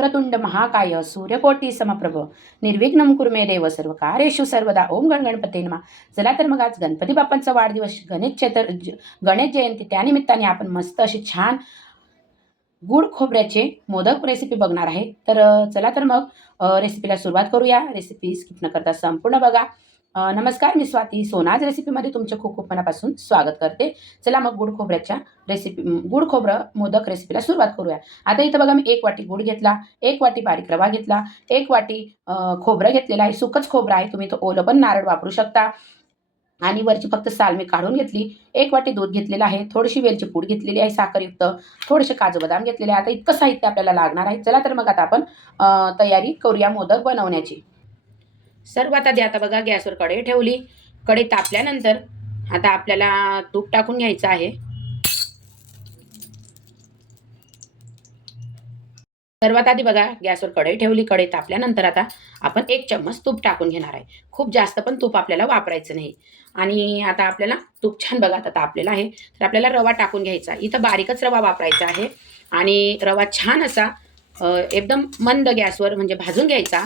वक्रतुंड महाकाय सूर्यकोटी समप्रभ। निर्विघ्न कुर्मे देव सर्व कार्येशु सर्वदा। ओम गण गणपती नमा। चला तर मग आज गणपती बाप्पांचा वाढदिवस गणेश चतर ज- गणेश जयंती त्यानिमित्ताने आपण मस्त अशी छान गुड खोबऱ्याचे मोदक रेसिपी बघणार आहे. तर चला तर मग रेसिपीला सुरुवात करूया. रेसिपी स्किप न करता संपूर्ण बघा. नमस्कार मी स्वाती. सोनाज रेसिपीमध्ये तुमचं खूप खूप मनापासून स्वागत करते. चला मग गुड खोबऱ्याच्या रेसिपी गुड खोबरं मोदक रेसिपीला सुरुवात करूया. आता इथं बघा मी एक वाटी गुड घेतला एक वाटी बारीक रवा घेतला एक वाटी खोबरं घेतलेलं आहे. सुकच खोबरं आहे. तुम्ही तो ओलं पण नारळ वापरू शकता. आणि वरची फक्त साल मी काढून घेतली. एक वाटी दूध घेतलेलं आहे. थोडीशी वेलची पूड घेतलेली आहे साखरयुक्त. थोडेसे काजू बदाम घेतलेले आहे. आता इतकं साहित्य आपल्याला लागणार आहे. चला तर मग आता आपण तयारी करूया मोदक बनवण्याची. सर्वात आधी आता बघा गॅसवर कढई ठेवली. कढई तापल्यानंतर आता आपल्याला तूप टाकून घ्यायचं आहे. सर्वात आधी बघा गॅसवर कढई ठेवली. कढई तापल्यानंतर आता आपण एक चम्मच तूप टाकून घेणार आहे. खूप जास्त पण तूप आपल्याला वापरायचं नाही. आणि आता आपल्याला तूप छान बघा आता तापलेलं आहे. तर आपल्याला रवा टाकून घ्यायचा इथं बारीकच रवा वापरायचा आहे. आणि रवा छान असा एकदम मंद गॅसवर म्हणजे भाजून घ्यायचा.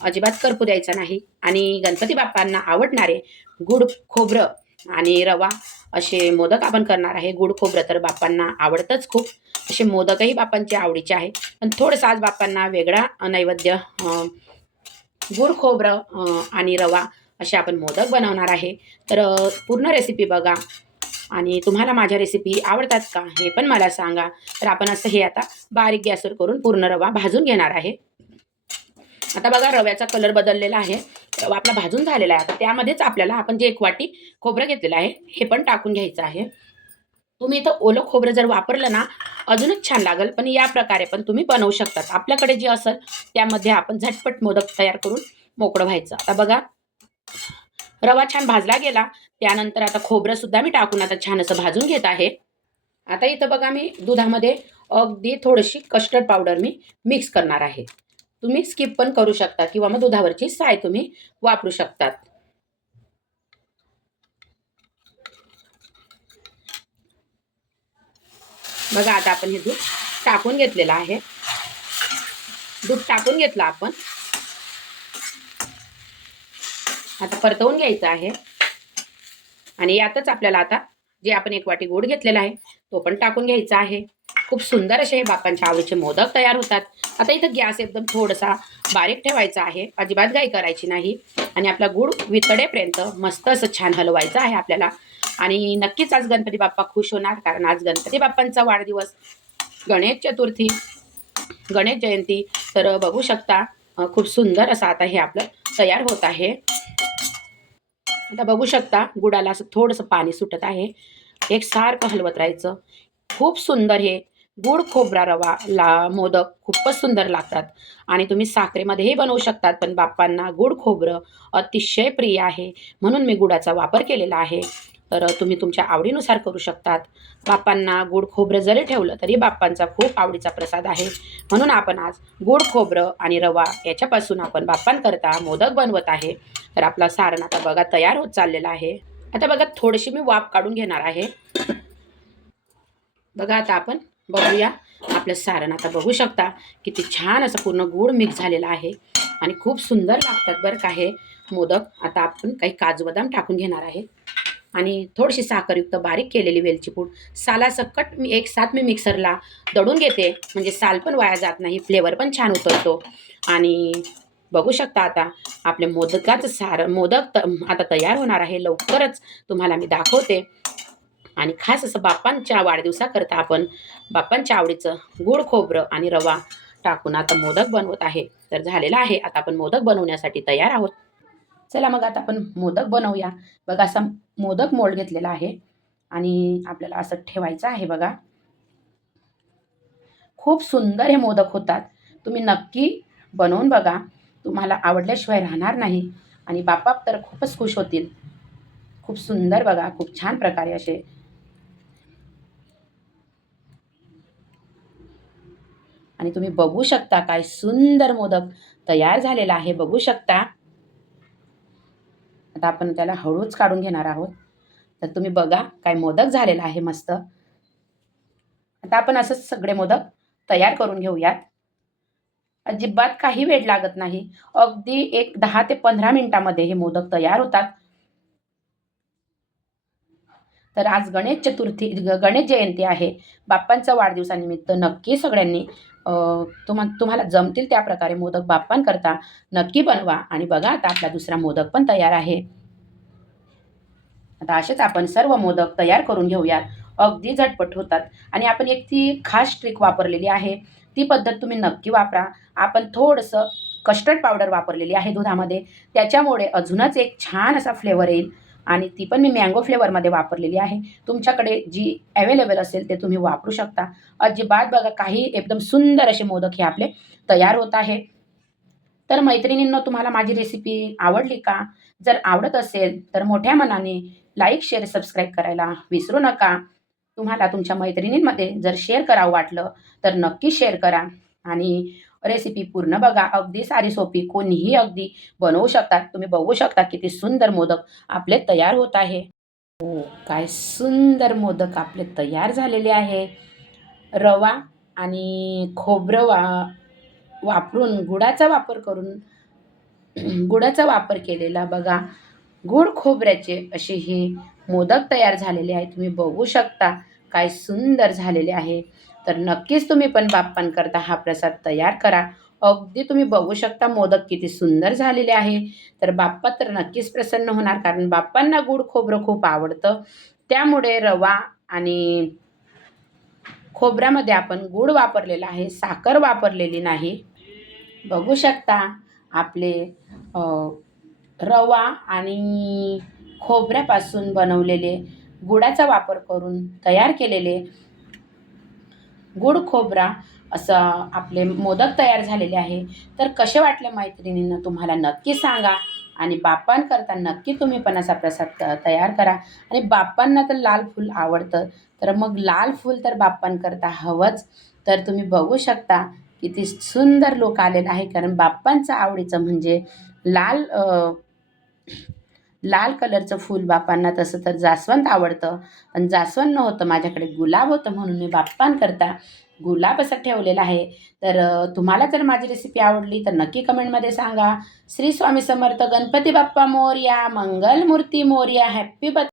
अजिबात करपू द्यायचा नाही. आणि गणपती बाप्पांना आवडणारे गुड खोबरं आणि रवा असे मोदक आपण करणार आहे. गुड खोबरं तर बाप्पांना आवडतंच खूप. असे मोदकही बाप्पांचे आवडीचे आहे. पण थोडंसं आज बाप्पांना वेगळा नैवेद्य गुड खोबरं आणि रवा असे आपण मोदक बनवणार आहे. तर पूर्ण रेसिपी बघा. आणि तुम्हाला माझ्या रेसिपी आवडतात का हे पण मला सांगा. तर आपण असं हे आता बारीक गॅसवर करून पूर्ण रवा भाजून घेणार आहे. आता बघा रव्याचा कलर बदललेला आहे. रवा आपला भाजून झालेला आहे. आता त्यामध्येच आपल्याला आपण जे एक वाटी खोबरं घेतलेलं आहे हे पण टाकून घ्यायचं आहे. तुम्ही इथं ओलं खोबरं जर वापरलं ना अजूनच छान लागेल. पण या प्रकारे पण तुम्ही बनवू शकतात. आपल्याकडे जे असेल त्यामध्ये आपण झटपट मोदक तयार करून मोकळं व्हायचं. आता बघा रवा छान भाजला गेला. त्यानंतर आता खोबरं सुद्धा मी टाकून आता छान असं भाजून घेत आहे. आता इथं बघा मी दुधामध्ये अगदी थोडीशी कस्टर्ड पावडर मी मिक्स करणार आहे. तुम्ही स्किप पण करू शकता किंवा मग दुधावरची साय तुम्ही वापरू शकतात. बघा आता आपण हे दूध टाकून घेतलेलं आहे. दूध टाकून घेतलं आपण. आता परतवून घ्यायचं आहे. आणि यातच आपल्याला आता जे आपण एक वाटी गोड घेतलेला आहे तो पण टाकून घ्यायचा आहे. खूप सुंदर असे हे बापांच्या आवडीचे मोदक तयार होतात. आता इथं गॅस एकदम थोडासा बारीक ठेवायचा आहे. अजिबात घाई करायची नाही. आणि आपला गुड वितडेपर्यंत मस्त असं छान हलवायचं आहे आपल्याला. आणि नक्कीच आज गणपती बाप्पा खुश होणार कारण आज गणपती बाप्पांचा वाढदिवस. गणेश चतुर्थी गणेश जयंती. तर बघू शकता खूप सुंदर असं आता हे आपलं तयार होत आहे. आता बघू शकता गुडाला असं थोडंसं पाणी सुटत आहे. एक सारखं हलवत राहायचं. खूप सुंदर हे गुड खोबरा रवा ला मोदक खूपच सुंदर लागतात. आणि तुम्ही साखरेमध्येही बनवू शकतात पण बाप्पांना गुड खोबरं अतिशय प्रिय आहे. म्हणून मी गुडाचा वापर केलेला आहे. तर तुम्ही तुमच्या आवडीनुसार करू शकतात. बाप्पांना गुड खोबरं जरी ठेवलं तरी बाप्पांचा खूप आवडीचा प्रसाद आहे. म्हणून आपण आज गुड खोबरं आणि रवा याच्यापासून आपण बाप्पांकरता मोदक बनवत आहे. तर आपला सारण आता बघा तयार होत चाललेला आहे. आता बघा थोडीशी मी वाफ काढून घेणार आहे. बघा आता आपण बघूया. आपलं सारण आता बघू शकता किती छान असं पूर्ण गूळ मिक्स झालेलं आहे. आणि खूप सुंदर लागतात बरं का हे मोदक. आता आपण काही काजू बदाम टाकून घेणार आहे. आणि थोडीशी साखरयुक्त बारीक केलेली वेलची पूड. सालासकट मी एक साथ मी मिक्सरला दळून घेते. म्हणजे साल पण वाया जात नाही फ्लेवर पण छान उतरतो. आणि बघू शकता आता आपले मोदकाचं सार मोदक त आता तयार होणार आहे लवकरच. तुम्हाला मी दाखवते. आणि खास असं बाप्पांच्या वाढदिवसाकरता आपण बाप्पांच्या आवडीचं गुळ खोबरं आणि रवा टाकून आता मोदक बनवत आहे. तर झालेलं आहे. आता आपण मोदक बनवण्यासाठी तयार आहोत. चला मग आता आपण मोदक बनवूया. बघा असा मोदक मोल्ड घेतलेला आहे आणि आपल्याला असं ठेवायचं आहे बघा. खूप सुंदर हे मोदक होतात. तुम्ही नक्की बनवून बघा. तुम्हाला आवडल्याशिवाय राहणार नाही आणि बाप्पा तर खूपच खुश होतील. खूप सुंदर बघा. खूप छान प्रकारे असे आणि तुम्ही बघू शकता काय सुंदर मोदक तयार झालेला आहे. बघू शकता. आता आपण त्याला हळूच काढून घेणार आहोत. तर तुम्ही बघा काय मोदक झालेला आहे मस्त. आता आपण असंच सगळे मोदक तयार करून घेऊयात. अजिबात काही वेळ लागत नाही. अगदी एक दहा ते पंधरा मिनिटामध्ये हे मोदक तयार होतात. तर आज गणेश चतुर्थी ग- गणेश जयंती आहे. बाप्पांचा वाढदिवसानिमित्त नक्की सगळ्यांनी अ, तुम्हा तुम्हाला जमतील त्या प्रकारे मोदक बाप्पांकरता नक्की बनवा आणि बघा आता आपला दुसरा मोदक पण तयार आहे. आता असेच आपण सर्व मोदक तयार करून घेऊयात. अगदी झटपट होतात. आणि आपण एक ती खास ट्रिक वापरलेली आहे. ती पद्धत तुम्ही नक्की वापरा. आपण थोडंसं कस्टर्ड पावडर वापरलेली आहे दुधामध्ये. त्याच्यामुळे अजूनच एक छान असा फ्लेवर येईल. आणि ती पण मी मँगो फ्लेवरमध्ये वापरलेली आहे. तुमच्याकडे जी अवेलेबल असेल ते तुम्ही वापरू शकता. अजिबात बघा काही एकदम सुंदर असे मोदक हे आपले तयार होत आहे. तर मैत्रिणींनो तुम्हाला माझी रेसिपी आवडली का? जर आवडत असेल तर मोठ्या मनाने लाईक शेअर सबस्क्राईब करायला विसरू नका. तुम्हाला तुमच्या मैत्रिणींमध्ये जर शेअर करावं वाटलं तर नक्की शेअर करा. आणि रेसिपी पूर्ण बघा. अगदी सारी सोपी. कोणीही अगदी बनवू शकतात. तुम्ही बघू शकता किती सुंदर मोदक आपले तयार होत आहे. हो काय सुंदर मोदक आपले तयार झालेले आहे. रवा आणि खोबरं वा वापरून गुडाचा वापर करून गुडाचा वापर केलेला बघा. गुड खोबऱ्याचे असे हे मोदक तयार झालेले आहे. तुम्ही बघू शकता काय सुंदर झालेले आहे. तर नक्कीच तुम्ही पण बाप्पांकरता हा प्रसाद तयार करा. अगदी तुम्ही बघू शकता मोदक किती सुंदर झालेले आहे. तर बाप्पा तर नक्कीच प्रसन्न होणार कारण बाप्पांना गुड खोबरं खूप आवडतं. त्यामुळे रवा आणि खोबऱ्यामध्ये आपण गूळ वापरलेला आहे साखर वापरलेली नाही. बघू शकता आपले रवा आणि खोबऱ्यापासून बनवलेले गुळाचा वापर करून तयार केलेले गुड खोबरा असं आपले मोदक तयार झालेले आहे. तर कसे वाटले मैत्रिणींना तुम्हाला नक्की सांगा आणि बाप्पांकरता नक्की तुम्ही पण असा प्रसाद त- तयार करा. आणि बाप्पांना तर लाल फूल आवडतं. तर मग लाल फूल तर बाप्पांकरता हवंच. तर तुम्ही बघू शकता किती सुंदर लोक आलेलं आहे. कारण बाप्पांचं आवडीचं म्हणजे लाल लाल कलरचं फूल बाप्पांना तसं तर जास्वंद आवडतं. पण जास्वंद नव्हतं माझ्याकडे गुलाब होतं म्हणून मी बाप्पांकरता गुलाब असं ठेवलेला आहे. तर तुम्हाला जर माझी रेसिपी आवडली तर नक्की कमेंटमध्ये सांगा. Shri Swami Samarth Ganpati Bappa Morya Mangalmurti Morya happy birth